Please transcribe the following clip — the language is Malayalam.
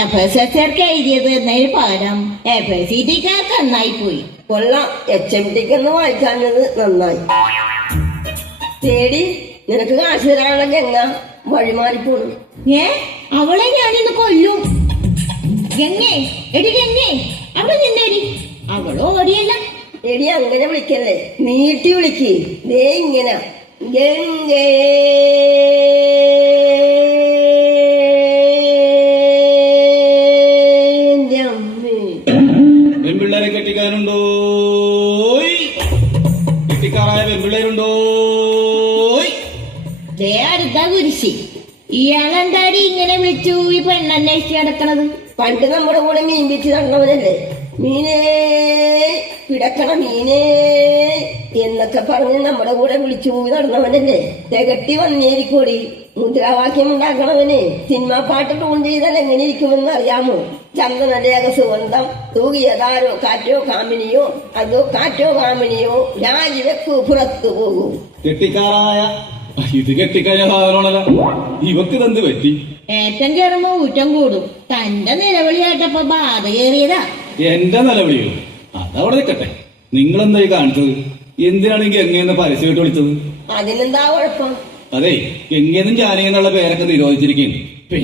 എഫ്എസ്എസ്ആർക്ക് എഴുതിയത് എന്നതിന് പകരം എഫ് എസ് ഇ ടിക്കാർക്ക് നന്നായി പോയി കൊള്ളാം എച്ച് എം ടിക്ക് എന്ന് വായിക്കാഞ്ഞത് നന്നായി തേടി നിനക്ക് കാശ് തരാനുള്ള ഗംഗ വഴിമാറിപ്പോണു ഏ അവളെ ഞാനിന്ന് കൊല്ലും ഗംഗേ എടി ഗംഗേ അവൾ നിന്നെടി അവള് ഓടിയല്ല എടി അങ്ങനെ വിളിക്കല്ലേ നീട്ടി വിളിക്ക് ദേ ഇങ്ങനെ ഗംഗേ പെൺപിള്ളേരെ കെട്ടിക്കാരുണ്ടോ കെട്ടിക്കാറായ പെൺപിള്ളേരുണ്ടോ ഇയാളെന്താടി ഇങ്ങനെ വിളിച്ചു ഈ പെണ്ണന്വേഷിച്ച് കിടക്കണത് പണ്ട് നമ്മുടെ കൂടെ മീൻ വെച്ച് തന്നവരല്ലേ മീനേ കിടക്കണ മീനേ എന്നൊക്കെ പറഞ്ഞ് നമ്മുടെ കൂടെ വിളിച്ചു പോയി നടന്നവനല്ലേ തികട്ടി വന്നേരിക്കോടി മുദ്രാവാക്യം ഉണ്ടാക്കണവന് സിനിമ പാട്ട് ടൂൺ ചെയ്താൽ എങ്ങനെ ഇരിക്കുമെന്ന് അറിയാമോ ചന്ദനരേഖ സുഗന്ധം തൂകിയതാരോ കാറ്റോ കാമിനിയോ അതോ കാറ്റോ കാമിനിയോ രാജിവെക്കു പുറത്തു പോകും കെട്ടിക്കാറായ ഇത് കെട്ടിക്കഴിഞ്ഞാണല്ല ഇവക്ക് തന്നു പറ്റി ഏറ്റം കയറുമ്പോ ഊറ്റം കൂടും തന്റെ നിലവിളിയായിട്ടപ്പോ ബാധ കയറിയതാ എന്റെ നിലവിളിയോ അതവിടെ നിൽക്കട്ടെ നിങ്ങൾ എന്താ കാണിച്ചത് എന്തിനാണ് എനിക്ക് എങ്ങനെ പരസ്യമായിട്ട് വിളിച്ചത് അതിനെന്താ കുഴപ്പം അതെ എങ്ങനെയും ഞാനിങ്ങനെയുള്ള പേരൊക്കെ നിരോധിച്ചിരിക്കുന്നു